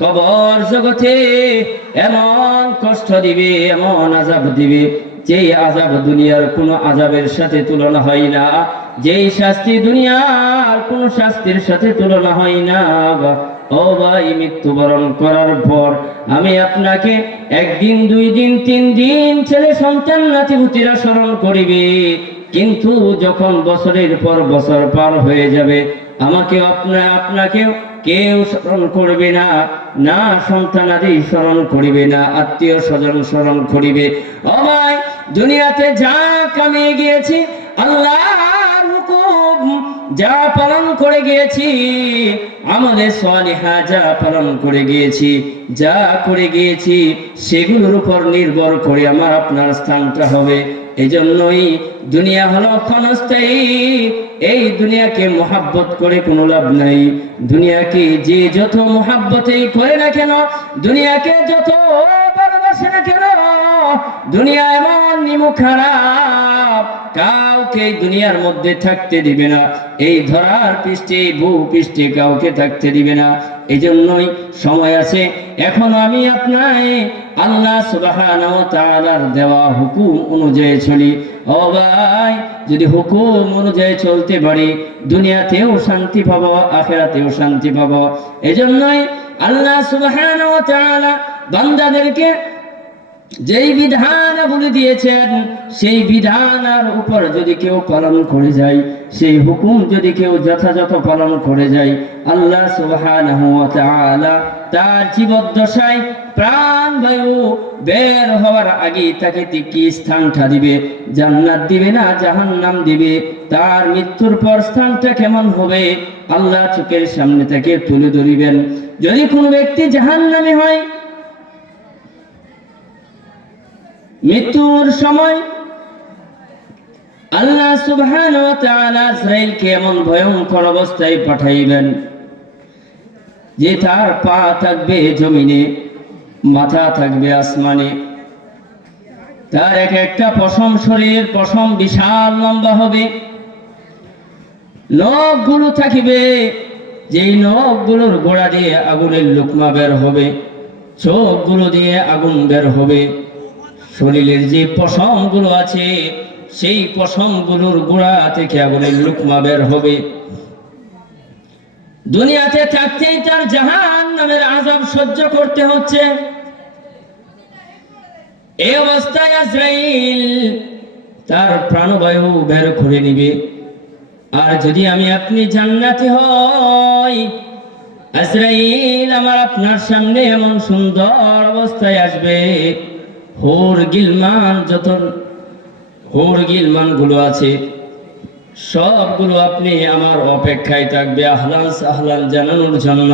কবর জগতে এমন কষ্ট দিবে, এমন আযাব দিবে, যে আযাব দুনিয়ার কোনো আযাবের সাথে তুলনা হয় না, যেই শাস্তি দুনিয়ার কোনো শাস্তির সাথে তুলনা হয় না। ও ভাই, মৃত্যুবরণ করার পর আমি আপনাকে একদিন, 2 দিন, 3 দিন ছেলে সন্তান নাতিপুতিরা স্মরণ করিবে, কিন্তু যখন বছরের পর বছর পার হয়ে যাবে, আমাকে আপনাকেও কেউ স্মরণ করবে না, না সন্তানাদি স্মরণ করিবে, না আত্মীয় স্বজন স্মরণ করিবে। ও ভাই, দুনিয়াতে যা কামিয়ে গিয়েছি, আল্লাহর হুকুম যা পালন করে গিয়েছি, আমলে সালিহা যা পালন করে গিয়েছি, যা করে গিয়েছি, সেগুলোর উপর নির্ভর করে আমার আপনার স্থানটা হবে। এজন্যই দুনিয়া হলো ক্ষণস্থায়ী, এই দুনিয়াকে মোহাব্বত করে কোনো লাভ নাই। দুনিয়াকে যে যত মোহাব্বতেই করে না কেন, দুনিয়াকে যত ভালোবাসে না কেন, দুনিয়া এমন নিমুখ খারাপ, কাউকে দুনিয়ার মধ্যে থাকতে দিবে না, এই ধরার পৃষ্ঠে, ভূ পৃষ্ঠে কাউকে থাকতে দিবে না। এই জন্যই সময় আছে, এখন আমি আপনাকে আল্লাহ সুবহানাহু ওয়া তাআলার দেওয়া হুকুম অনুযায়ী চলি। ও ভাই, যদি হুকুম অনুযায়ী চলতে পারি, দুনিয়াতেও শান্তি পাবো, আখিরাতেও শান্তি পাবো। এজন্যই আল্লাহ সুবহানাহু ওয়া তাআলা বান্দাদেরকে যেই বিধান বলে দিয়েছেন, সেই বিধানের উপর যদি কেউ পালন করে যায়, সেই হুকুম যদি কেউ যথাযথ পালন করে যায়, আল্লাহ সুবহানাহু ওয়া তাআলা তার জীবদ্দশায় প্রাণ বায়ু বের হওয়ার আগে তাকে কি স্থানটা দিবে? জান্নাত দিবে না জাহান্নাম দিবে? তার মৃত্যুর পর স্থানটা কেমন হবে আল্লাহ চোখের সামনে থেকে তুলে ধরিবেন। যদি কোনো ব্যক্তি জাহান্নামী হয়, মৃত্যুর সময় আল্লাহ সুবহানাহু ওয়া তাআলা ইসরাঈলকে এমন ভয়ঙ্কর অবস্থায় পাঠাইবেন যে তার পা থাকবে জমিনে, মাথা থাকবে আসমানে, তার এক একটা পশম, শরীর পশম বিশাল লম্বা হবে, নখগুলো থাকিবে, যেই নখগুলোর গোড়া দিয়ে আগুনের লোকমা বের হবে, চোখগুলো দিয়ে আগুন বের হবে, শরীরের যে পশমগুলো আছে, সেই পশমগুলোর গোড়া থেকে আগুনের লোকমা বের হবে। দুনিয়াতে থাকতেই তার জাহান্নামের আযাব সহ্য করতে হচ্ছে। এই অবস্থায় আজরাইল তার প্রাণবায়ু বের করে নিবে। আর যদি আমি আপনি জান্নাতি হই, আজরাইল আমার আপনার সামনে এমন সুন্দর অবস্থায় আসবে, হুর গিলমান, যত হুর গিলমান গুলো আছে সবগুলো আপনি আমার অপেক্ষায় থাকবে, আহলান সাহলান জানানোর জন্য,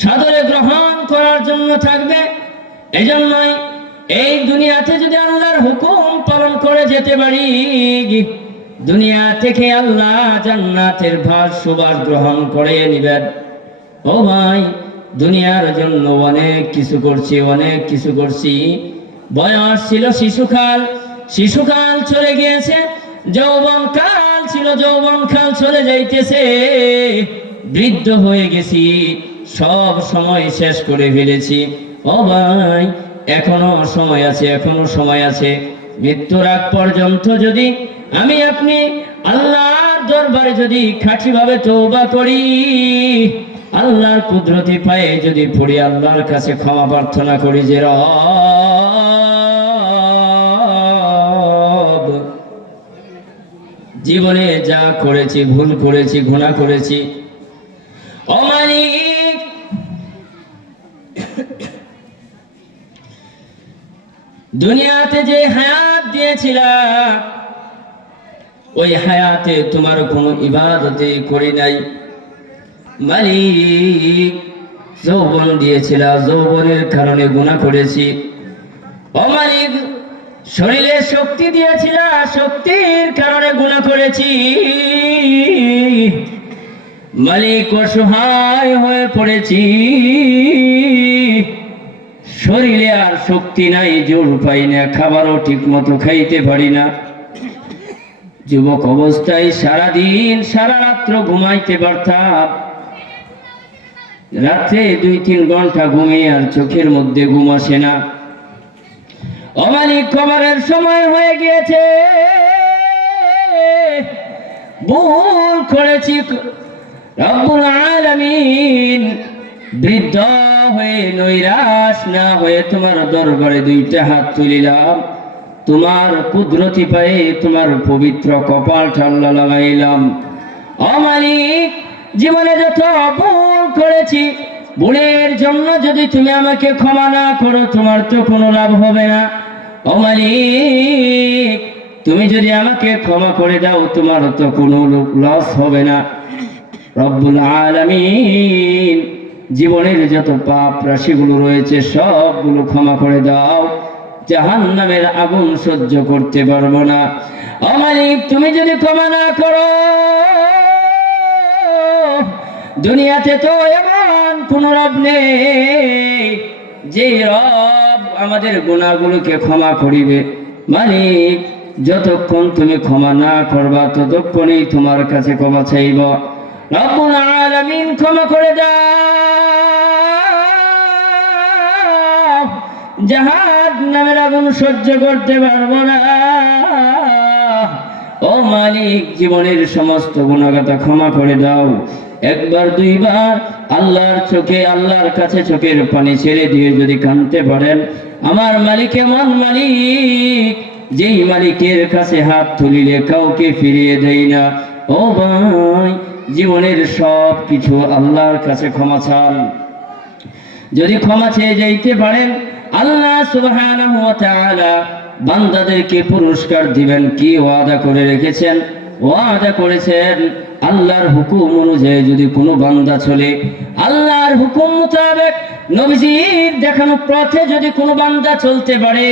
সাদরে গ্রহণ করার জন্য থাকবে। এজন্যই এই দুনিয়াতে যদি আল্লাহর হুকুম পালন করে যেতে পারি, দুনিয়া থেকে আল্লাহ জান্নাতের ভার সুবাস গ্রহণ করে নিবেন। ও ভাই, দুনিয়ার জন্য অনেক কিছু করছি, অনেক কিছু করছি। বয়স ছিল শিশুকাল, শিশুকাল চলে গিয়েছে, যৌবনকাল ছিল, যৌবনকাল চলে যাইতেছে, বৃদ্ধ হয়ে গেছি, সব সময় শেষ করে ফেলেছি। ও ভাই, এখনো সময় আছে, এখনো সময় আছে। মৃত্যুর আগ পর্যন্ত যদি আমি আপনি আল্লাহর দরবারে যদি খাঁটিভাবে তওবা করি, আল্লাহর কুদরতি পায়ে যদি পড়ি, আল্লাহর কাছে ক্ষমা প্রার্থনা করি যে রব, জীবনে যা করেছি, ভুল করেছি, গুনাহ করেছি, ও মালিক, দুনিয়াতে যে হায়াত দিয়েছিলা, ওই হায়াতে তোমার কোনো ইবাদতে করি নাই। মালিক, যৌবন দিয়েছিলা, যৌবনের কারণে গুনাহ করেছি। ও মালিক, শরীরে শক্তি দিয়েছিলা, শক্তির কারণে গুনাহ করেছি। মালিক, অসহায় হয়ে পড়েছি, শরীরে আর শক্তি নাই, জোর পাই না, খাবারও ঠিক মতো খাইতে পারি না। যুবক অবস্থায় সারাদিন সারা রাত্র ঘুমাইতে পারতাম, রাত্রে 2-3 ঘন্টা ঘুমিয়ে আর চোখের মধ্যে ঘুম আসে না। ও মালিক, খবরের সময় হয়ে গিয়েছে, ভুল করেছি রব্বুল আলামিন। বৃদ্ধ হয়ে নৈরাশ না হয়ে তোমার দরবারে 2টা হাত তুলিলাম, তোমার কুদরতি পায়ে তোমার পবিত্র কপালটা আল্লাহ লাগাইলাম। ও মালিক, জীবনে যত ভুল করেছি, ভুলের জন্য যদি তুমি আমাকে ক্ষমা না করো, তোমার তো কোনো লাভ হবে না। ও মালিক, তুমি যদি আমাকে ক্ষমা করে দাও, তোমার তো কোনো লস হবে না। রব্বুল আলামিন, জীবনের যত পাপ রাশিগুলো রয়েছে সবগুলো ক্ষমা করে দাও, জাহান্নামের আগুন সহ্য করতে পারবো না। ও মালিক, তুমি যদি ক্ষমা না করো, দুনিয়াতে তো এমন কোন রব নেই যে রব আমাদের গুনাহগুলোকে ক্ষমা করিবে। মালিক, যতক্ষণ তুমি ক্ষমা না করবা ততক্ষণই তোমার কাছে ক্ষমা চাইব। রব্বুল আলামিন, ক্ষমা করে দাও, জাহান্নামের আগুন সহ্য করতে পারবো না। ও মালিক, জীবনের সমস্ত গুনাহগাতা ক্ষমা করে দাও। একবার 2বার আল্লাহর চোখে, আল্লাহর কাছে চোখের পানি ছেড়ে দিয়ে যদি কাঁদতে পারেন, আমার মালিক এমন মালিক, যেই মালিকের কাছে হাত তুলিলে কাউকে ফিরিয়ে দেয় না। ও ভাই, জীবনের সব কিছু আল্লাহর কাছে ক্ষমা চান। যদি ক্ষমা চেয়ে যাইতে পারেন, আল্লাহ সুবহানাহু ওয়া তাআলা বান্দাদেরকে পুরস্কার দিবেন। কি ওয়াদা করে রেখেছেন? ওয়াদা করেছেন, আল্লাহর হুকুম অনুযায়ী যদি কোনো বান্দা চলে, আল্লাহর হুকুম মোতাবেক নবীজির দেখানো পথে যদি কোনো বান্দা চলতে পারে,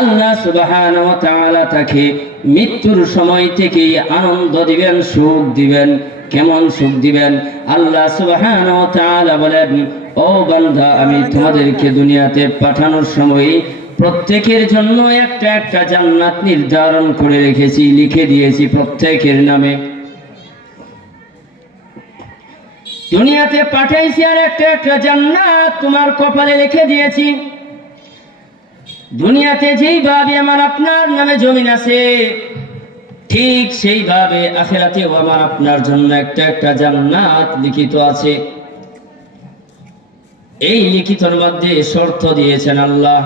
আল্লাহ সুবহানাহু ওয়া তাআলা তাকে মৃত্যুর সময় থেকেই আনন্দ দিবেন, সুখ দিবেন। কেমন সুখ দিবেন? আল্লাহ সুবহানাহু ওয়া তাআলা বলেন, ও বান্দা, আমি তোমাদেরকে দুনিয়াতে পাঠানোর সময় প্রত্যেকের জন্য একটা একটা জান্নাত নির্ধারণ করে রেখেছি, লিখে দিয়েছি প্রত্যেকের নামে। দুনিয়াতে পাঠাইছি আর একটা একটা জান্নাত তোমার কপালে লিখে দিয়েছি। দুনিয়াতে যেইভাবে আমার আপনার নামে জমিন আছে, ঠিক সেইভাবে আখিরাতেও আমার আপনার জন্য একটা একটা জান্নাত লিখিত আছে। এই লিখিতর মধ্যে শর্ত দিয়েছেন আল্লাহ।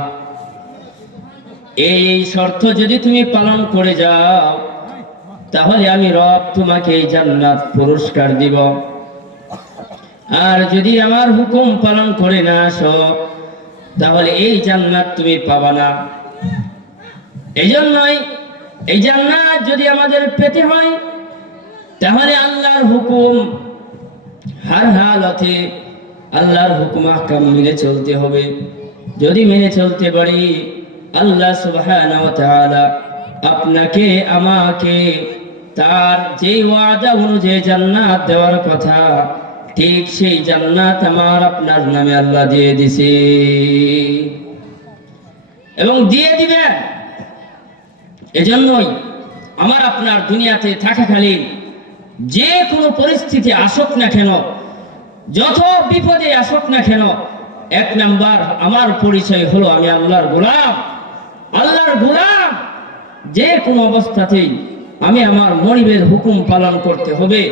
এই শর্ত যদি তুমি পালন করে যাও, তাহলে আমি রব তোমাকে এই জান্নাত পুরস্কার দিব। আর যদি আমার হুকুম পালন করে না আসো, তাহলে এই জান্নাত তুমি পাবা না। এই জন্যই এই জান্নাত যদি আমাদের পেতে হয়, তাহলে আল্লাহর হুকুম হার হালতে, আল্লাহর হুকুম আহকাম মেনে চলতে হবে। যদি মেনে চলতে পারি, আল্লাহ সুবহানাহু ওয়া তাআলা আপনাকে আমাকে তার যে ওয়াদা অনুযায়ী জান্নাত দেওয়ার কথা, ঠিক সেই জান্নাত আমার আপনার নামে আল্লাহ দিয়ে দিছে এবং দিয়ে দিবেন। এজন্যই আমার আপনার দুনিয়াতে থাকাকালীন যে কোনো পরিস্থিতি আসুক না কেন, যত বিপদে আসুক না কেন, 1 নাম্বার আমার পরিচয় হলো আমি আল্লাহর গোলাম। আল্লাহর গোলাম, যে কোনো অবস্থাতেই আমি আমার মনিবের হুকুম পালন করতে হবে।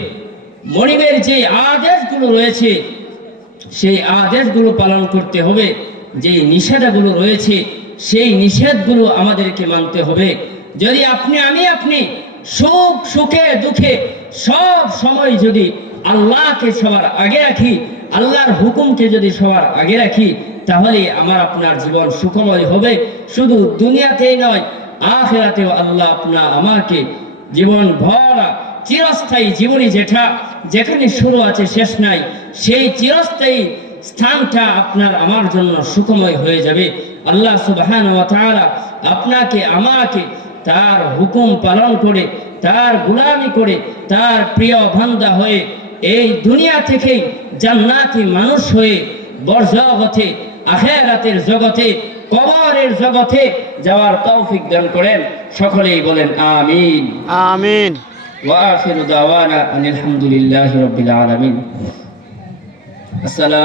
মনিবের যে আদেশগুলো রয়েছে সেই আদেশগুলো পালন করতে হবে। যে নিষেধগুলো রয়েছে সেই নিষেধগুলো আমাদেরকে মানতে হবে। যদি আপনি সুখ সুখে দুঃখে সব সময় যদি আল্লাহকে সবার আগে রাখি, আল্লাহর হুকুমকে যদি সবার আগে রাখি, তাহলে আমার আপনার জীবন সুখময় হবে। শুধু দুনিয়াতেই নয়, আখিরাতেও আল্লাহ আমাকে জীবন ভরা চিরস্থায়ী জীবনী, যেখানে শুরু আছে শেষ নাই, সেই চিরস্থায়ী স্থানটা আপনার আমার জন্য সুখময় হয়ে যাবে। আল্লাহ সুবহানাহু ওয়া তাআলা আপনাকে আমাকে তার হুকুম পালন করে, তার গোলামি করে, তার প্রিয় বান্দা হয়ে এই দুনিয়া থেকে জান্নাতি মানুষ হয়ে বরজগতে, আখিরাতের জগতে, কবরের জগতে যাওয়ার তৌফিক দান করেন। সকলেই বলেন আমিন। আমিন। ওয়া আখিরু দাওয়ানা আনিল হামদুলিল্লাহি রাব্বিল আলামিন। আসসালাম।